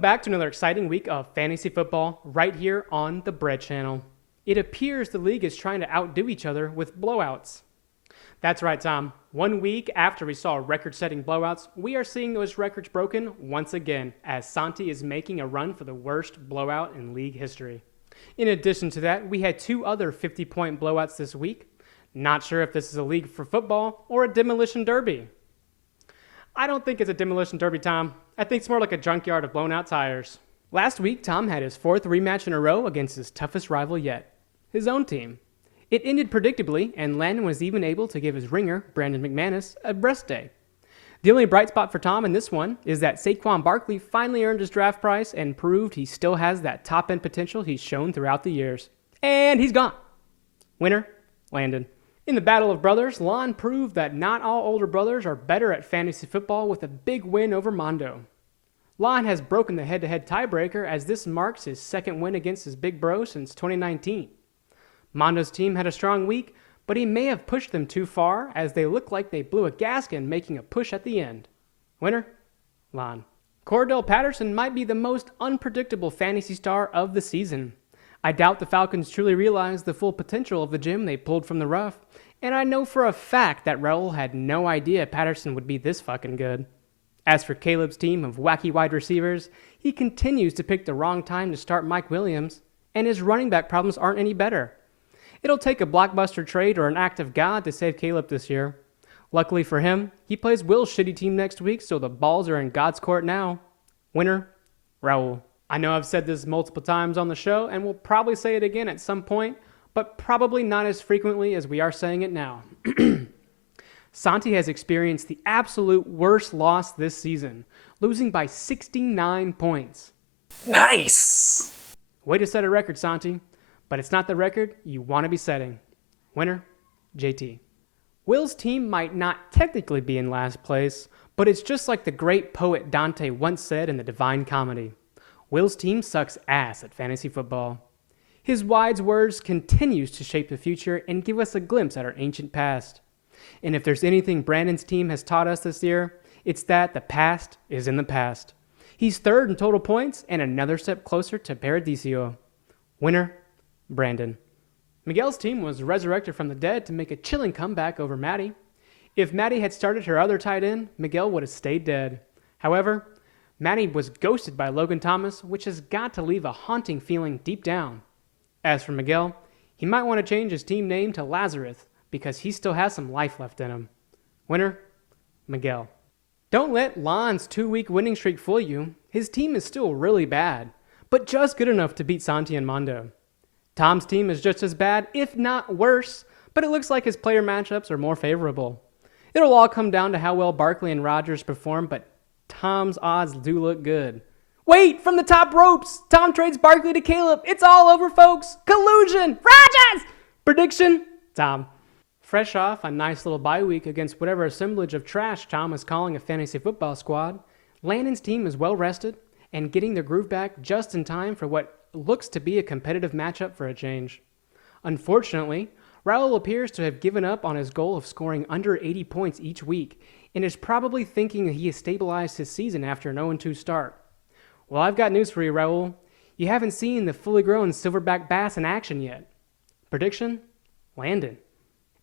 Welcome back to another exciting week of fantasy football right here on the Bread Channel. It appears the league is trying to outdo each other with blowouts. That's right, Tom. 1 week after we saw record-setting blowouts, we are seeing those records broken once again as Santi is making a run for the worst blowout in league history. In addition to that, we had 2 other 50-point blowouts this week. Not sure if this is a league for football or a demolition derby. I don't think it's a demolition derby, Tom. I think it's more like a junkyard of blown out tires. Last week, Tom had his 4th rematch in a row against his toughest rival yet, his own team. It ended predictably, and Landon was even able to give his ringer, Brandon McManus, a rest day. The only bright spot for Tom in this one is that Saquon Barkley finally earned his draft price and proved he still has that top-end potential he's shown throughout the years. And he's gone. Winner, Landon. In the Battle of Brothers, Lon proved that not all older brothers are better at fantasy football with a big win over Mondo. Lon has broken the head-to-head tiebreaker as this marks his 2nd win against his big bro since 2019. Mondo's team had a strong week, but he may have pushed them too far as they look like they blew a gasket making a push at the end. Winner, Lon. Cordell Patterson might be the most unpredictable fantasy star of the season. I doubt the Falcons truly realized the full potential of the gem they pulled from the rough, and I know for a fact that Raul had no idea Patterson would be this fucking good. As for Caleb's team of wacky wide receivers, he continues to pick the wrong time to start Mike Williams, and his running back problems aren't any better. It'll take a blockbuster trade or an act of God to save Caleb this year. Luckily for him, he plays Will's shitty team next week, so the balls are in God's court now. Winner, Raul. I know I've said this multiple times on the show, and will probably say it again at some point, but probably not as frequently as we are saying it now. Santi has experienced the absolute worst loss this season, losing by 69 points. Nice! Way to set a record, Santi, but it's not the record you want to be setting. Winner, JT. Will's team might not technically be in last place, but it's just like the great poet Dante once said in the Divine Comedy. Will's team sucks ass at fantasy football. His wise words continues to shape the future and give us a glimpse at our ancient past. And if there's anything Brandon's team has taught us this year, it's that the past is in the past. He's 3rd in total points and another step closer to Paradiso. Winner, Brandon. Miguel's team was resurrected from the dead to make a chilling comeback over Maddie. If Maddie had started her other tight end, Miguel would have stayed dead. However, Maddie was ghosted by Logan Thomas, which has got to leave a haunting feeling deep down. As for Miguel, he might want to change his team name to Lazarus because he still has some life left in him. Winner, Miguel. Don't let Lon's 2-week winning streak fool you. His team is still really bad, but just good enough to beat Santi and Mondo. Tom's team is just as bad, if not worse, but it looks like his player matchups are more favorable. It'll all come down to how well Barkley and Rodgers perform, but Tom's odds do look good. Wait, from the top ropes, Tom trades Barkley to Caleb. It's all over, folks. Collusion. Rodgers! Prediction, Tom. Fresh off a nice little bye week against whatever assemblage of trash Tom is calling a fantasy football squad, Landon's team is well rested and getting their groove back just in time for what looks to be a competitive matchup for a change. Unfortunately, Raul appears to have given up on his goal of scoring under 80 points each week and is probably thinking that he has stabilized his season after an 0-2 start. Well, I've got news for you, Raul. You haven't seen the fully grown silverback bass in action yet. Prediction? Landon.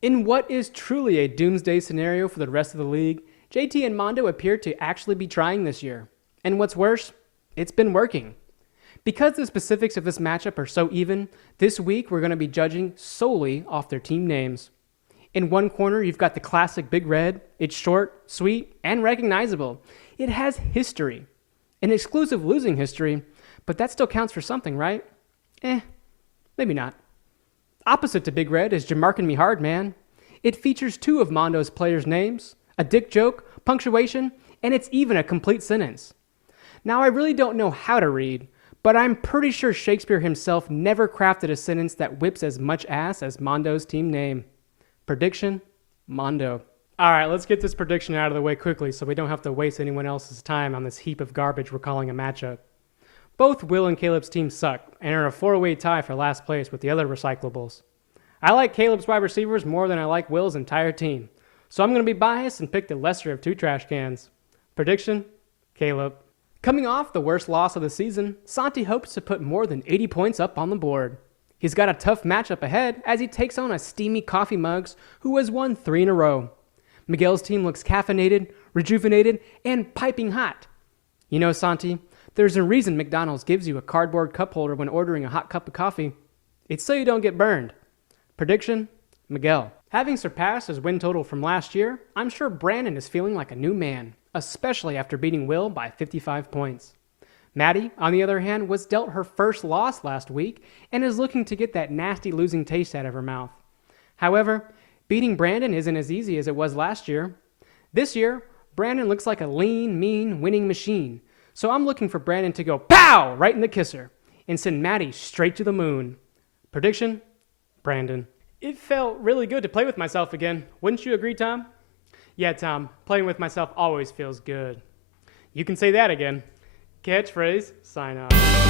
In what is truly a doomsday scenario for the rest of the league, JT and Mondo appear to actually be trying this year. And what's worse, it's been working. Because the specifics of this matchup are so even, this week we're going to be judging solely off their team names. In one corner, you've got the classic Big Red. It's short, sweet, and recognizable. It has history. An exclusive losing history, but that still counts for something, right? Maybe not. Opposite to Big Red is Jamarkin Me Hard, man. It features 2 of Mondo's players' names, a dick joke, punctuation, and it's even a complete sentence. Now, I really don't know how to read, but I'm pretty sure Shakespeare himself never crafted a sentence that whips as much ass as Mondo's team name. Prediction, Mondo. All right, let's get this prediction out of the way quickly so we don't have to waste anyone else's time on this heap of garbage we're calling a matchup. Both Will and Caleb's teams suck and are a 4-way tie for last place with the other recyclables. I like Caleb's wide receivers more than I like Will's entire team, so I'm going to be biased and pick the lesser of 2 trash cans. Prediction, Caleb. Coming off the worst loss of the season, Santi hopes to put more than 80 points up on the board. He's got a tough matchup ahead as he takes on a steamy coffee mugs who has won 3 in a row. Miguel's team looks caffeinated, rejuvenated, and piping hot. You know, Santi, there's a reason McDonald's gives you a cardboard cup holder when ordering a hot cup of coffee. It's so you don't get burned. Prediction, Miguel. Having surpassed his win total from last year, I'm sure Brandon is feeling like a new man, especially after beating Will by 55 points. Maddie, on the other hand, was dealt her first loss last week and is looking to get that nasty losing taste out of her mouth. However, beating Brandon isn't as easy as it was last year. This year, Brandon looks like a lean, mean, winning machine. So I'm looking for Brandon to go pow right in the kisser and send Maddie straight to the moon. Prediction, Brandon. It felt really good to play with myself again. Wouldn't you agree, Tom? Yeah, Tom, playing with myself always feels good. You can say that again. Catchphrase, sign off.